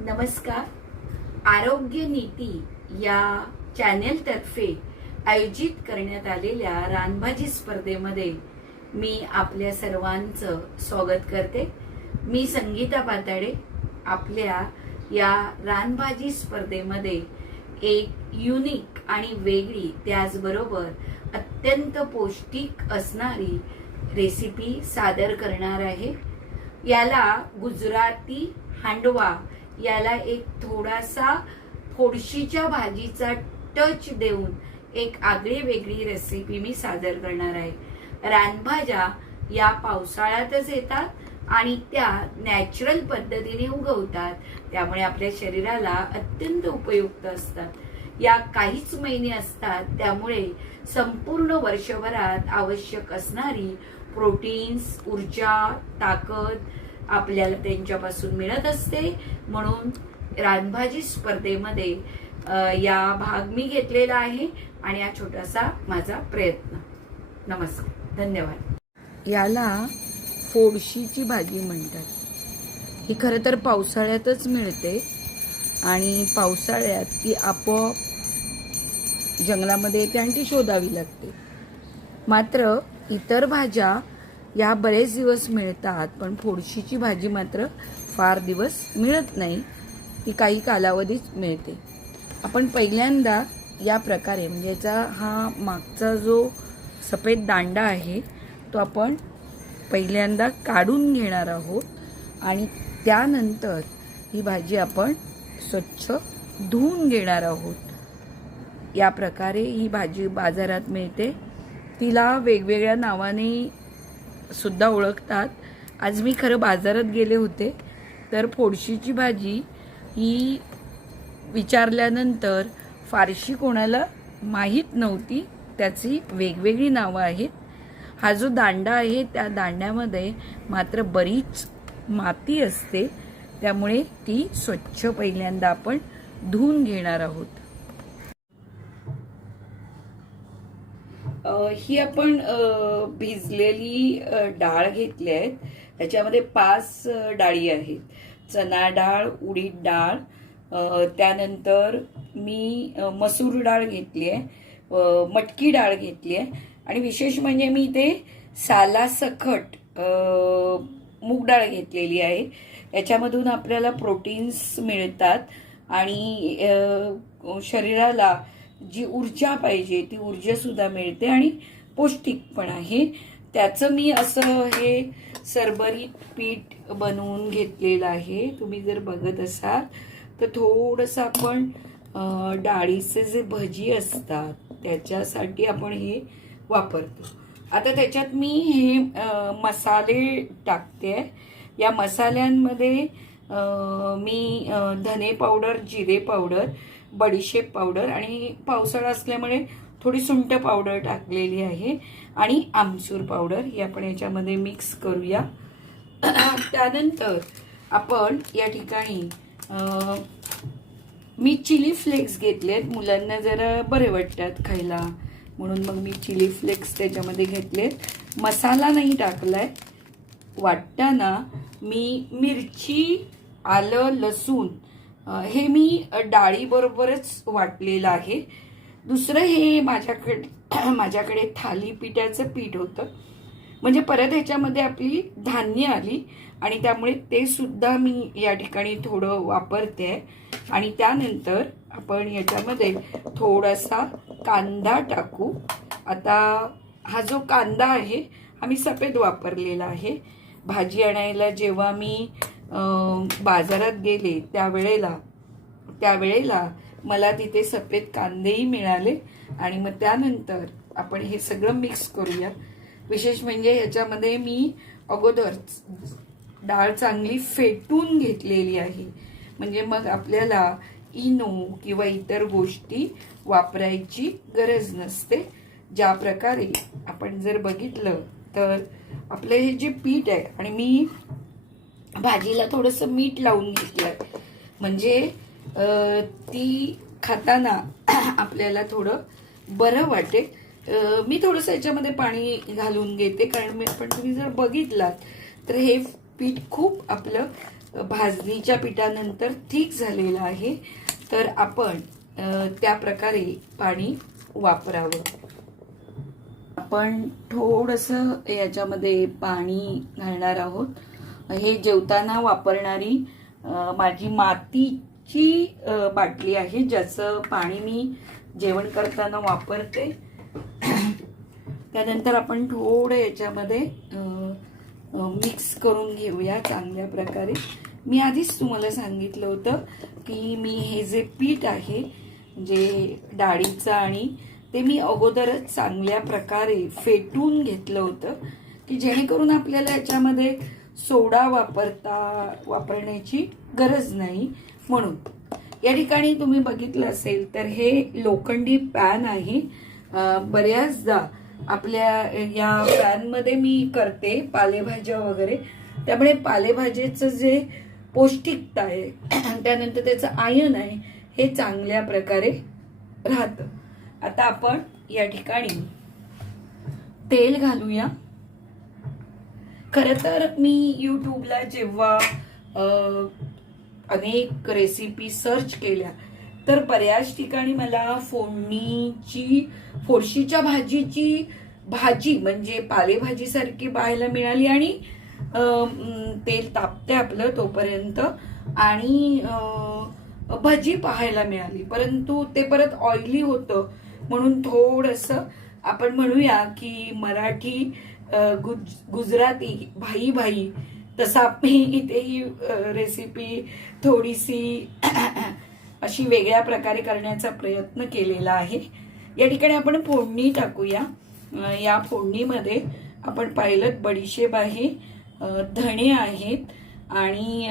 नमस्कार. आरोग्य नीती या चॅनेलतर्फे आयोजित करण्यात आलेल्या रानभाजी स्पर्धेमध्ये मी आपल्या सर्वांचं स्वागत करते. मी संगीता पाताडे आपल्या या रानभाजी स्पर्धेमध्ये एक युनिक आणि वेगळी त्याचबरोबर अत्यंत पौष्टिक असणारी रेसिपी सादर करणार आहे. याला गुजराती हांडवा याला एक थोडासा फोडशीच्या भाजीचा टच देऊन एक आगळी वेगळी रेसिपी मी सादर करणार आहे. रानभाज्या या पावसाळ्यातच येतात आणि त्या नॅचरल पद्धतीने उगवतात. त्यामुळे आपल्या शरीराला अत्यंत उपयुक्त असतात. या काहीच महिने असतात त्यामुळे संपूर्ण वर्षभरात आवश्यक असणारी प्रोटीन्स ऊर्जा ताकद आपल्याला त्यांच्यापासून मिळत असते. म्हणून रानभाजी स्पर्धेमध्ये या भाग मी घेतलेला आहे आणि हा छोटासा माझा प्रयत्न. नमस्कार. धन्यवाद. याला फोडशीची भाजी म्हणतात. ही खरं तर पावसाळ्यातच मिळते आणि पावसाळ्यात ती आपोआप जंगलामध्ये येते आणि ती शोधावी लागते. मात्र इतर भाज्या या बरेच दिवस मिळतात पण फोडशीची भाजी मात्र फार दिवस मिळत नाही. ती काही कालावधीच मिळते. आपण पहिल्यांदा या प्रकारे म्हणजे याचा हा मागचा जो सफेद दांडा आहे तो आपण पहिल्यांदा काढून घेणार आहोत आणि त्यानंतर ही भाजी आपण स्वच्छ धुवून घेणार आहोत. या प्रकारे ही भाजी बाजारात मिळते. तिला वेगवेगळ्या नावाने सुद्धा ओळखतात. आज मी खरं बाजारात गेले होते तर फोडशीची भाजी ही विचारल्यानंतर फारशी कोणाला माहीत नव्हती त्याची वेगवेगळी नावं आहेत. हा जो दांडा आहे त्या दांड्यामध्ये मात्र बरीच माती असते त्यामुळे ती स्वच्छ पहिल्यांदा आपण धुवून घेणार आहोत. ही आपण भिजलेली डाळ घेतली आहेत त्याच्यामध्ये पाच डाळी आहेत. चना डाळ उडीद डाळ त्यानंतर मी मसूर डाळ घेतली आहे. मटकी डाळ घेतली आहे. आणि विशेष म्हणजे मी ते सालासखट मूग डाळ घेतलेली आहे. याच्यामधून आपल्याला प्रोटीन्स मिळतात. आणि शरीराला जी ऊर्जा पाहिजे ती ऊर्जासुद्धा मिळते आणि पौष्टिक पण आहे. त्याचं मी असं हे सरबरीत पीठ बनवून घेतलेलं आहे. तुम्ही जर बघत असाल तर थोडंसं आपण डाळीचे जे भजी असतात त्याच्यासाठी आपण हे वापरतो. आता त्याच्यात मी हे मसाले टाकते. या मसाल्यांमध्ये मी धने पावडर जिरे पावडर बडीशेप पावडर आणि पावसाळा असल्यामुळे थोडी सुंट पावडर टाकलेली आहे आणि आमसूर पावडर ही आपण याच्यामध्ये मिक्स करूया. त्यानंतर आपण या ठिकाणी मी चिली फ्लेक्स घेतले आहेत. मुलांना जरा बरे वाटतात खायला. म्हणून मग मी चिली फ्लेक्स त्याच्यामध्ये घेतलेत मसाला नाही टाकला आहे वाटताना मी मिरची आलं लसूण हे मी डाळीबरोबरच वाटलेलं आहे. दुसरं हे माझ्याकडे माझ्याकडे थालीपीठाचं पीठ होतं. म्हणजे परत ह्याच्यामध्ये आपली धान्य आली आणि त्यामुळे ते सुद्धा मी या ठिकाणी थोडं वापरते. आहे आणि त्यानंतर आपण याच्यामध्ये थोडासा कांदा टाकू. आता हा जो कांदा आहे हा मी सफेद वापरलेला आहे. भाजी आणायला जेव्हा मी बाजारात गेले त्यावेळेला त्यावेळेला मला तिथे सफेद कांदेही मिळाले आणि मग त्यानंतर आपण हे सगळं मिक्स करूया विशेष म्हणजे ह्याच्यामध्ये मी अगोदर डाळ चांगली फेटून घेतलेली आहे. म्हणजे मग आपल्याला इनो किंवा इतर गोष्टी वापरायची गरज नसते. ज्या प्रकारे आपण जर बघितलं तर आपलं हे जे पीठ आहे आणि मी भाजीला थोडंसं मीठ लावून घेतलं म्हणजे ती खाताना आपल्याला थोडं बरं वाटेल. मी थोडंसं याच्यामध्ये पाणी घालून घेते कारण मी पण तुम्ही जर बघितलात तर हे पीठ खूप आपलं भाजणीच्या पिठानंतर ठीक झालेलं आहे. तर आपण त्या प्रकारे पाणी वापरावं. आपण थोडंसं याच्यामध्ये पाणी घालणार आहोत. हे जेवताना वापरणारी माझी मातीची बाटली आहे ज्याचं पाणी मी जेवण करताना वापरते. त्यानंतर आपण थोडं याच्यामध्ये मिक्स करून घेऊया चांगल्या प्रकारे. मी आधीच तुम्हाला सांगितलं होतं की मी हे जे पीठ आहे जे डाळीचं आणि ते मी अगोदरच चांगल्या प्रकारे फेटून घेतलं होतं की जेणेकरून आपल्याला याच्यामध्ये सोडा वापरता वापरण्याची गरज नाही म्हणून. या ठिकाणी तुम्ही बघितलं असेल तर हे लोखंडी पॅन आहे. बऱ्याचदा आपल्या या पॅनमध्ये मी करते पालेभाज्या वगैरे. त्यामुळे पालेभाजीचं जे पौष्टिकता आहे त्यानंतर त्याचं आयन आहे हे चांगल्या प्रकारे राहतं. आता आपण या ठिकाणी तेल घालूया. खरं तर मी यूट्यूबला जेव्हा अनेक रेसिपी सर्च केल्या तर बऱ्याच ठिकाणी मला फोडणीची फोडशीच्या भाजीची भाजी म्हणजे पालेभाजीसारखी पाहायला मिळाली आणि तेल तापते आपलं तोपर्यंत आणि भजी पाहायला मिळाली. परंतु ते परत ऑइली होतं म्हणून थोडंसं आपण म्हणूया की मराठी गुज गुजराती भाई भाई तसा मी इथे ही रेसिपी थोडीशी अशी वेगळ्या प्रकारे करण्याचा प्रयत्न केलेला आहे. या ठिकाणी आपण फोडणी टाकूया. या फोडणीमध्ये आपण पाहिलं बडीशेप आहे धणे आहेत आणि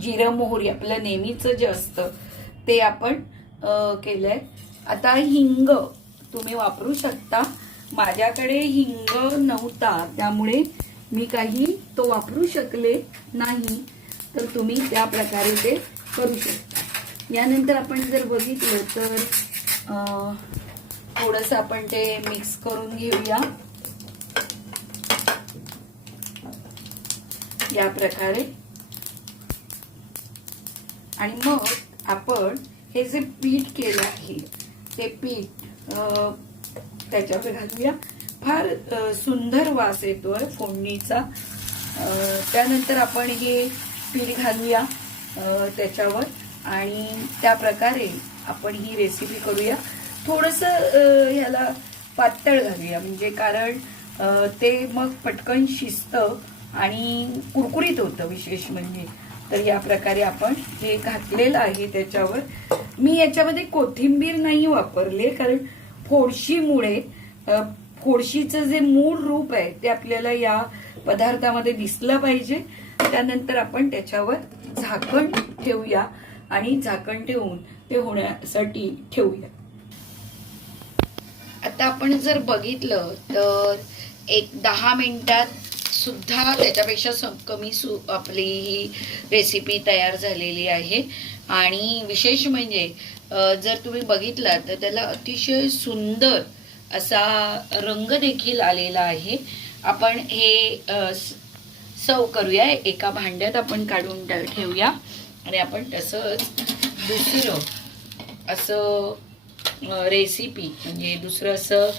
जिरं मोहरी आपलं नेहमीचं जे असतं ते आपण केलं केलंय. आता हिंग तुम्ही वापरू शकता. माझ्याकडे हिंग नव्हता त्यामुळे मी काही तो वापरू शकले नाही. तर तुम्ही त्या प्रकारे ते करू शकता. यानंतर आपण जर बघितलं तर थोडंसं आपण ते मिक्स करून घेऊया. या प्रकारे. आणि मग आपण हे जे पीठ केलं आहे ते पीठ त्याच्यावर घालूया फार सुंदर वास येतोय फोडणीचा. त्यानंतर आपण हे पीठ घालूया त्याच्यावर. आणि त्या प्रकारे आपण ही रेसिपी करूया. थोडंसं ह्याला पातळ घालूया. म्हणजे कारण ते मग पटकन शिजतं आणि कुरकुरीत होतं विशेष म्हणजे. तर या प्रकारे आपण हे घातलेलं आहे त्याच्यावर. मी याच्यामध्ये कोथिंबीर नाही वापरले कारण कोळशीमुळे अ, जे मूळ रूप आहे ते आपल्याला या पदार्थामध्ये दिसलं पाहिजे. त्यानंतर आपण त्याच्यावर झाकण ठेवूया आणि झाकण ठेवून ते होण्यासाठी ठेवूया. आता आपण जर बघितलं तर एक दहा मिनिटात सुद्धा त्याच्यापेक्षा कमी सु आपली ही रेसिपी तयार झालेली आहे. आणि विशेष म्हणजे जर तुम्ही बघितला तर त्याला अतिशय सुंदर असा रंग देखील आलेला आहे. आपण हे सव करूया. एका भांड्यात आपण काढून टा- ठेवूया. आणि आपण तसंच दुसरं असं रेसिपी म्हणजे दुसरं असं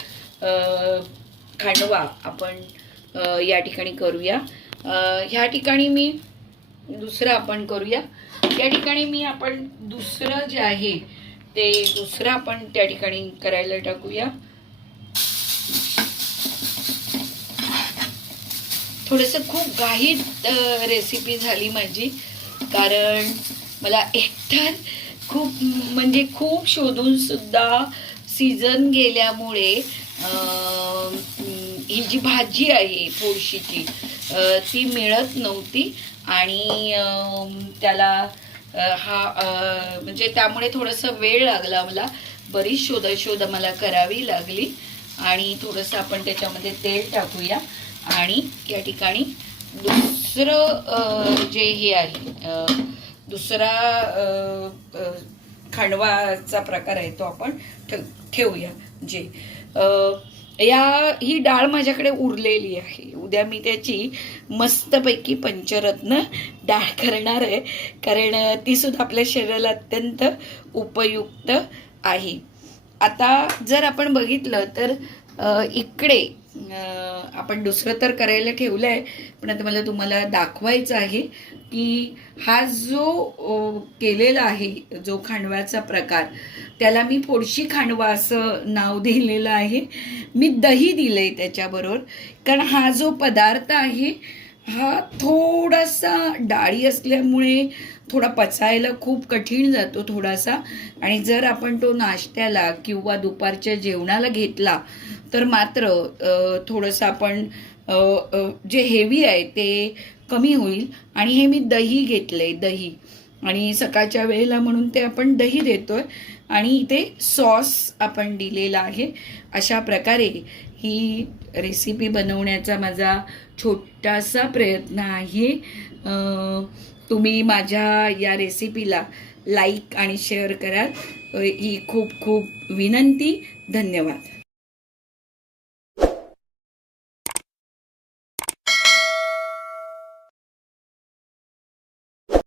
खांडवा आपण या ठिकाणी करूया. ह्या ठिकाणी मी दुसरं आपण करूया. या ठिकाणी मी आपण दुसरं जे आहे ते दुसरं आपण त्या ठिकाणी करायला टाकूया. थोडंसं खूप घाईत रेसिपी झाली माझी. कारण मला एकतर खूप म्हणजे खूप शोधून सुद्धा सीझन गेल्यामुळे ही जी भाजी आहे पोळशीची ती मिळत नव्हती. आणि त्याला हा म्हणजे त्यामुळे थोडंसं वेळ लागला मला. बरीच शोध मला करावी लागली. आणि थोडंसं आपण त्याच्यामध्ये तेल टाकूया. आणि या ठिकाणी दुसरं जे हे आहे दुसरा खांडवाचा प्रकार आहे तो आपण ठेव ठेवूया. जे या ही डाळ माझ्याकडे उरलेली आहे. उद्या मी त्याची मस्तपैकी पंचरत्न डाळ करणार आहे. कारण ती सुद्धा आपल्या शरीराला अत्यंत उपयुक्त आहे. आता जर आपण बघितलं तर इकडे आपण दुसरं तर करायला ठेवलं आहे पण आता मला तुम्हाला दाखवायचं आहे की हा जो केलेला आहे जो खांडव्याचा प्रकार त्याला मी फोडशी खांडवा असं नाव दिलेलं आहे. मी दही दिलं आहे त्याच्याबरोबर कारण हा जो पदार्थ आहे हा थोडासा डाळी असल्यामुळे थोडा पचायला खूप कठीण जातो थोडासा. आणि जर आपण तो नाश्त्याला किंवा दुपारच्या जेवणाला घेतला तर मात्र थोडंसं आपण जे हेवी आहे ते कमी होईल. आणि हे मी दही घेतलं आहे दही. आणि सकाळच्या वेळेला म्हणून ते आपण दही देतो आहे आणि इथे सॉस आपण दिलेला आहे. अशा प्रकारे ही रेसिपी बनवण्याचा माझा छोटासा प्रयत्न आहे. तुम्ही माझ्या या रेसिपीला लाईक आणि शेअर कराल. ही खूप खूप विनंती. धन्यवाद.